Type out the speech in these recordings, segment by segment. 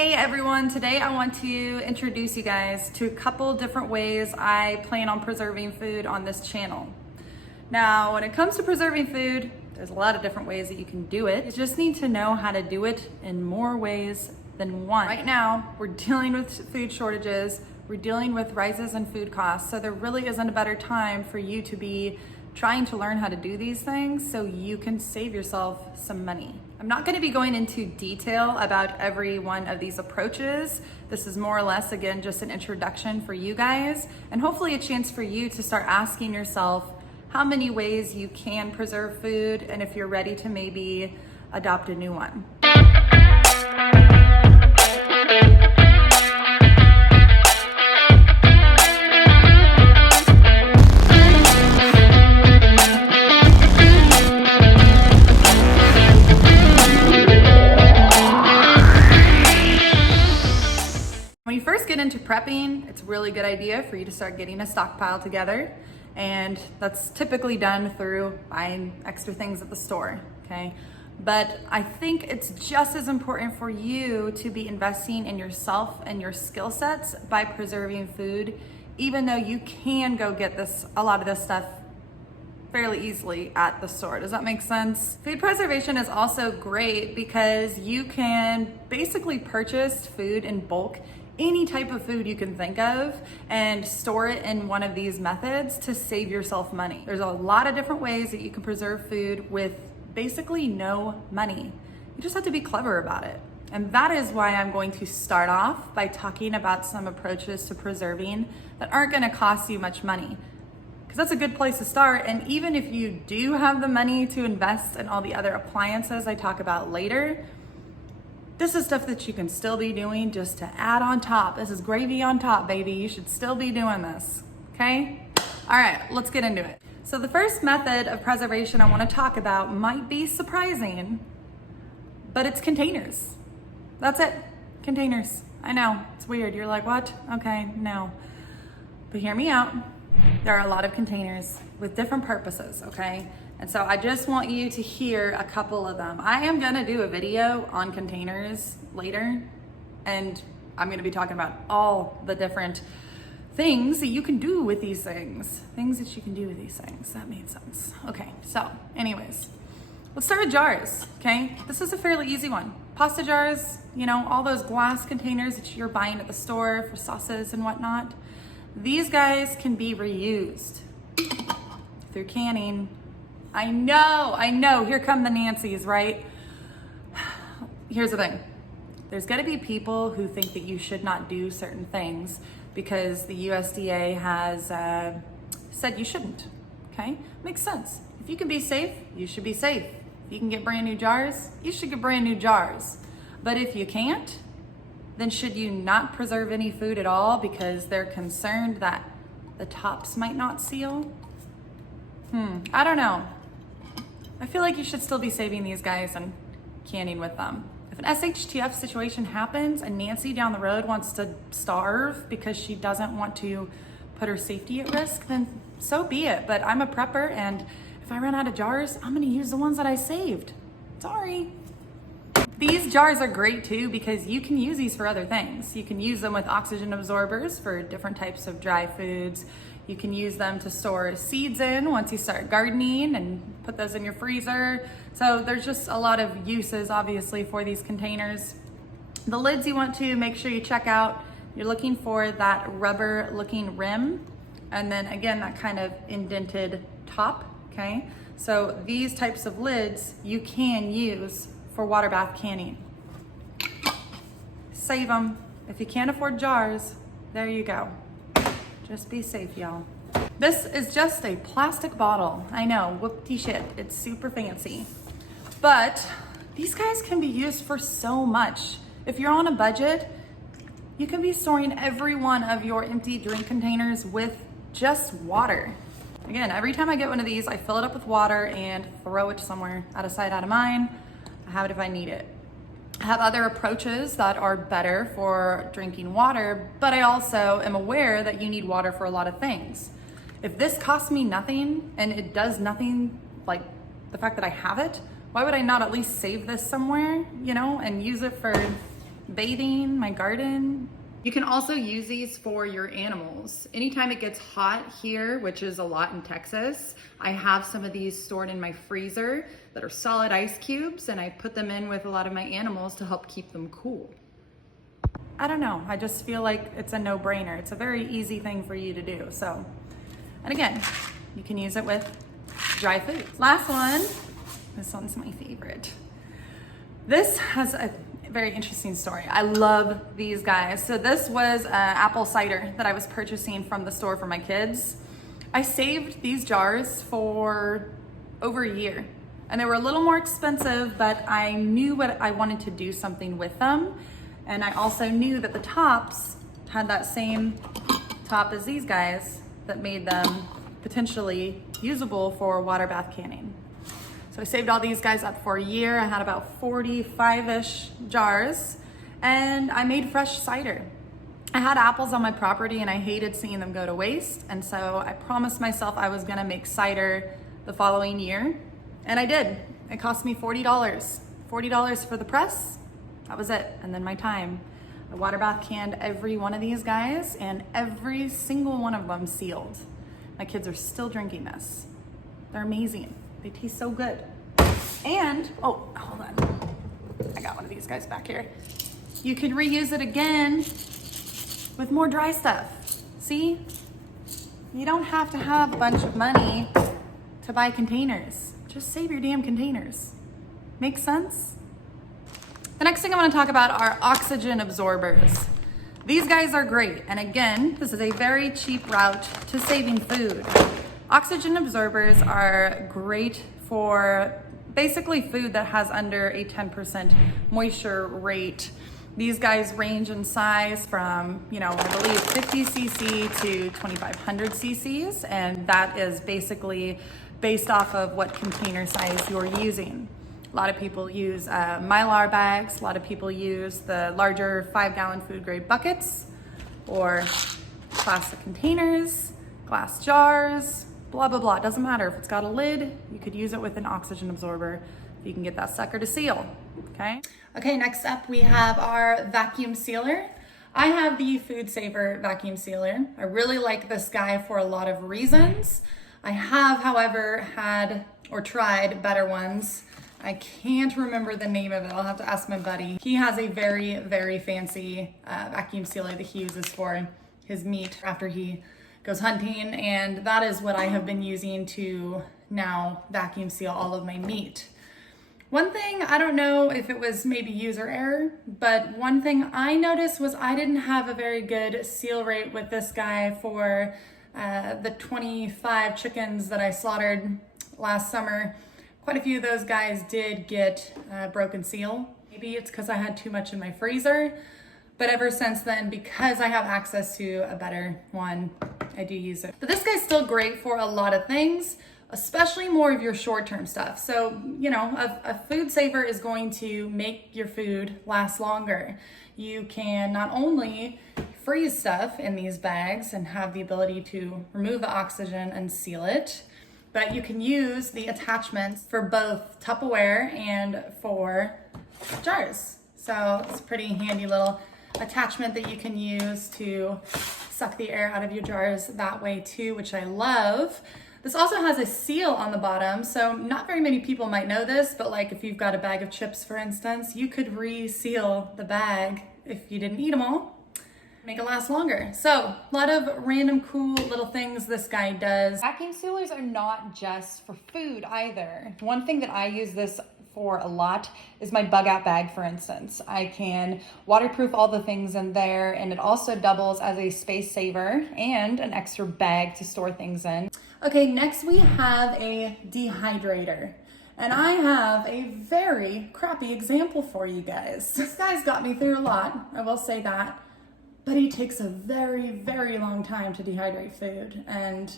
Hey everyone, today I want to introduce you guys to a couple different ways I plan on preserving food on this channel. Now, when it comes to preserving food, there's a lot of different ways that you can do it. You just need to know how to do it in more ways than one. Right now, we're dealing with food shortages, we're dealing with rises in food costs, so there really isn't a better time for you to be trying to learn how to do these things so you can save yourself some money. I'm not going to be going into detail about every one of these approaches. This is more or less, again, just an introduction for you guys, and hopefully a chance for you to start asking yourself how many ways you can preserve food and if you're ready to maybe adopt a new one. When you first get into prepping, it's a really good idea for you to start getting a stockpile together. And that's typically done through buying extra things at the store, okay? But I think it's just as important for you to be investing in yourself and your skill sets by preserving food, even though you can go get a lot of this stuff fairly easily at the store. Does that make sense? Food preservation is also great because you can basically purchase food in bulk, any type of food you can think of, and store it in one of these methods to save yourself money. There's a lot of different ways that you can preserve food with basically no money. You just have to be clever about it. And that is why I'm going to start off by talking about some approaches to preserving that aren't going to cost you much money, because that's a good place to start. And even if you do have the money to invest in all the other appliances I talk about later, this is stuff that you can still be doing just to add on top. This is gravy on top, baby. You should still be doing this, okay? All right, let's get into it. So the first method of preservation I want to talk about might be surprising, but it's containers. That's it, containers. I know, it's weird. You're like, what? Okay, no. But hear me out. There are a lot of containers with different purposes, okay? And so I just want you to hear a couple of them. I am gonna do a video on containers later, and I'm gonna be talking about all the different things that you can do with these things. Things that you can do with these things. That made sense. Okay, so anyways, let's start with jars, okay? This is a fairly easy one. Pasta jars, you know, all those glass containers that you're buying at the store for sauces and whatnot. These guys can be reused through canning. I know, here come the Nancys, right? Here's the thing. There's gonna be people who think that you should not do certain things because the USDA has said you shouldn't, okay? Makes sense. If you can be safe, you should be safe. If you can get brand new jars, you should get brand new jars. But if you can't, then should you not preserve any food at all because they're concerned that the tops might not seal? I don't know. I feel like you should still be saving these guys and canning with them. If an SHTF situation happens and Nancy down the road wants to starve because she doesn't want to put her safety at risk, then so be it. But I'm a prepper, and if I run out of jars, I'm gonna use the ones that I saved. Sorry. These jars are great too because you can use these for other things. You can use them with oxygen absorbers for different types of dry foods. You can use them to store seeds in once you start gardening and put those in your freezer. So there's just a lot of uses, obviously, for these containers. The lids you want to make sure you check out. You're looking for that rubber looking rim. And then again, that kind of indented top, okay? So these types of lids you can use for water bath canning. Save them. If you can't afford jars, there you go. Just be safe, y'all. This is just a plastic bottle. I know, whoopty shit, it's super fancy. But these guys can be used for so much. If you're on a budget, you can be storing every one of your empty drink containers with just water. Again, every time I get one of these, I fill it up with water and throw it somewhere, out of sight, out of mind. I have it if I need it. I have other approaches that are better for drinking water, but I also am aware that you need water for a lot of things. If this costs me nothing and it does nothing, like the fact that I have it, why would I not at least save this somewhere, you know, and use it for bathing, my garden. You can also use these for your animals. Anytime it gets hot here, which is a lot in Texas, I have some of these stored in my freezer that are solid ice cubes, and I put them in with a lot of my animals to help keep them cool. I don't know, I just feel like it's a no-brainer. It's a very easy thing for you to do. So, and again, you can use it with dry food. Last one, this one's my favorite. This has a very interesting story. I love these guys. So this was apple cider that I was purchasing from the store for my kids. I saved these jars for over a year, and they were a little more expensive, but I knew what I wanted to do something with them. And I also knew that the tops had that same top as these guys that made them potentially usable for water bath canning. So I saved all these guys up for a year. I had about 45-ish jars, and I made fresh cider. I had apples on my property and I hated seeing them go to waste. And so I promised myself I was gonna make cider the following year. And I did. It cost me $40. $40 for the press, that was it. And then my time. I water bath canned every one of these guys, and every single one of them sealed. My kids are still drinking this. They're amazing. They taste so good. And, oh, hold on. I got one of these guys back here. You can reuse it again with more dry stuff. See? You don't have to have a bunch of money to buy containers. Just save your damn containers. Make sense? The next thing I want to talk about are oxygen absorbers. These guys are great. And again, this is a very cheap route to saving food. Oxygen absorbers are great for basically food that has under a 10% moisture rate. These guys range in size from, I believe 50 cc to 2,500 cc's, and that is basically based off of what container size you're using. A lot of people use Mylar bags. A lot of people use the larger 5-gallon food grade buckets or plastic containers, glass jars, blah, blah, blah. It doesn't matter. If it's got a lid, you could use it with an oxygen absorber if you can get that sucker to seal, okay? Okay, next up we have our vacuum sealer. I have the Food Saver vacuum sealer. I really like this guy for a lot of reasons. I have, however, had or tried better ones. I can't remember the name of it. I'll have to ask my buddy. He has a very, very fancy vacuum sealer that he uses for his meat after he goes hunting, and that is what I have been using to now vacuum seal all of my meat. One thing, I don't know if it was maybe user error, but one thing I noticed was I didn't have a very good seal rate with this guy for the 25 chickens that I slaughtered last summer. Quite a few of those guys did get broken seal. Maybe it's because I had too much in my freezer, but ever since then, because I have access to a better one, I do use it. But this guy's still great for a lot of things, especially more of your short-term stuff. So, a food saver is going to make your food last longer. You can not only freeze stuff in these bags and have the ability to remove the oxygen and seal it, but you can use the attachments for both Tupperware and for jars. So it's a pretty handy little attachment that you can use to suck the air out of your jars that way too, which I love. This also has a seal on the bottom, so not very many people might know this, but like if you've got a bag of chips, for instance, you could reseal the bag if you didn't eat them all, make it last longer. So a lot of random cool little things this guy does. Vacuum sealers are not just for food either. One thing that I use this for a lot is my bug out bag, for instance. I can waterproof all the things in there, and it also doubles as a space saver and an extra bag to store things in. Okay, next we have a dehydrator. And I have a very crappy example for you guys. This guy's got me through a lot, I will say that. But he takes a very, very long time to dehydrate food, and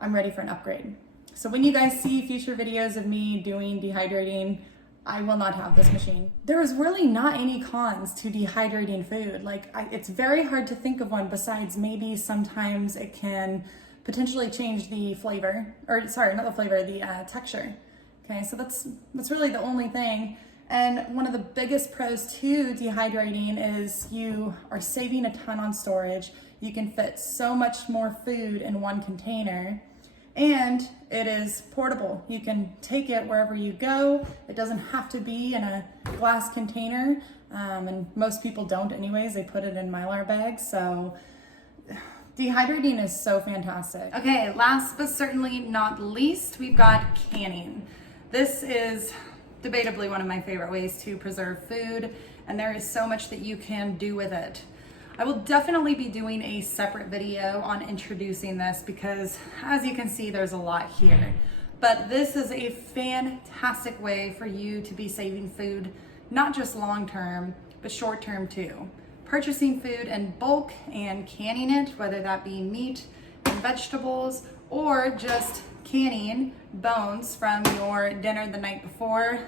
I'm ready for an upgrade. So when you guys see future videos of me doing dehydrating, I will not have this machine. There is really not any cons to dehydrating food. It's very hard to think of one besides maybe sometimes it can potentially change the flavor, or sorry, not the flavor, the texture. Okay, so that's really the only thing. And one of the biggest pros to dehydrating is you are saving a ton on storage. You can fit so much more food in one container, and it is portable. You can take it wherever you go. It doesn't have to be in a glass container, and most people don't anyways. They put it in Mylar bags, so dehydrating is so fantastic. Okay, last but certainly not least, we've got canning. This is debatably one of my favorite ways to preserve food, and there is so much that you can do with it. I will definitely be doing a separate video on introducing this because, as you can see, there's a lot here. But this is a fantastic way for you to be saving food, not just long term, but short term too. Purchasing food in bulk and canning it, whether that be meat and vegetables, or just canning bones from your dinner the night before.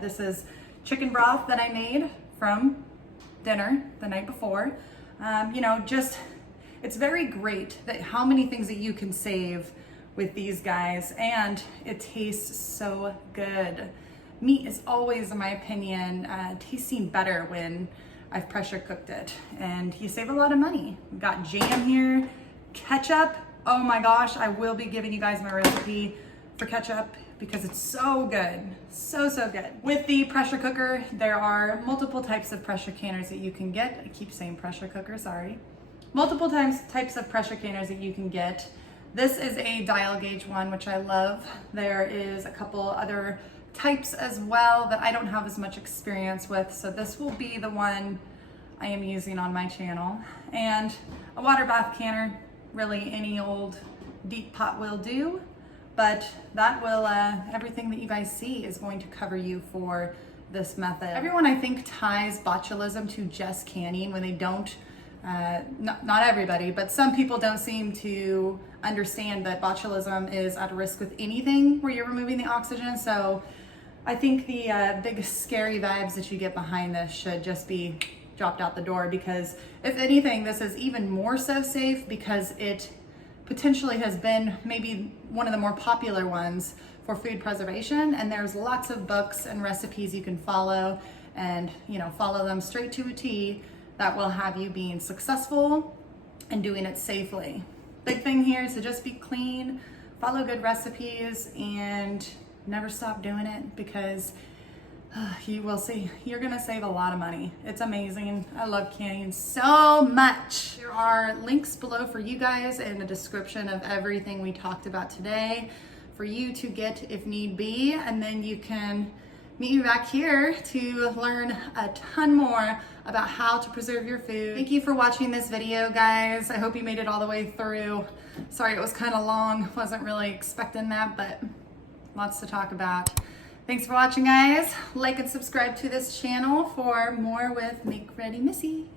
This is chicken broth that I made from dinner the night before. It's very great that how many things that you can save with these guys, and it tastes so good. Meat is always, in my opinion, tasting better when I've pressure cooked it, and you save a lot of money. We've got jam here, ketchup. Oh my gosh, I will be giving you guys my recipe for ketchup because it's so good, so good. With the pressure cooker, there are multiple types of pressure canners that you can get. I keep saying pressure cooker, sorry. Multiple types of pressure canners that you can get. This is a dial gauge one, which I love. There is a couple other types as well that I don't have as much experience with, so this will be the one I am using on my channel. And a water bath canner, really any old deep pot will do, but that will, everything that you guys see is going to cover you for this method. Everyone, I think, ties botulism to just canning when they don't, not everybody, but some people don't seem to understand that botulism is at risk with anything where you're removing the oxygen. So I think the big scary vibes that you get behind this should just be dropped out the door, because if anything, this is even more so safe because it potentially has been maybe one of the more popular ones for food preservation, and there's lots of books and recipes you can follow and follow them straight to a T that will have you being successful and doing it safely. Big thing here is to just be clean, follow good recipes, and never stop doing it, because you will see, you're gonna save a lot of money. It's amazing. I love canning so much. There are links below for you guys in the description of everything we talked about today for you to get if need be, and then you can meet me back here to learn a ton more about how to preserve your food. Thank you for watching this video, guys. I hope you made it all the way through. Sorry it was kind of long. Wasn't really expecting that, but lots to talk about. Thanks for watching, guys. Like and subscribe to this channel for more with Make Ready Missy.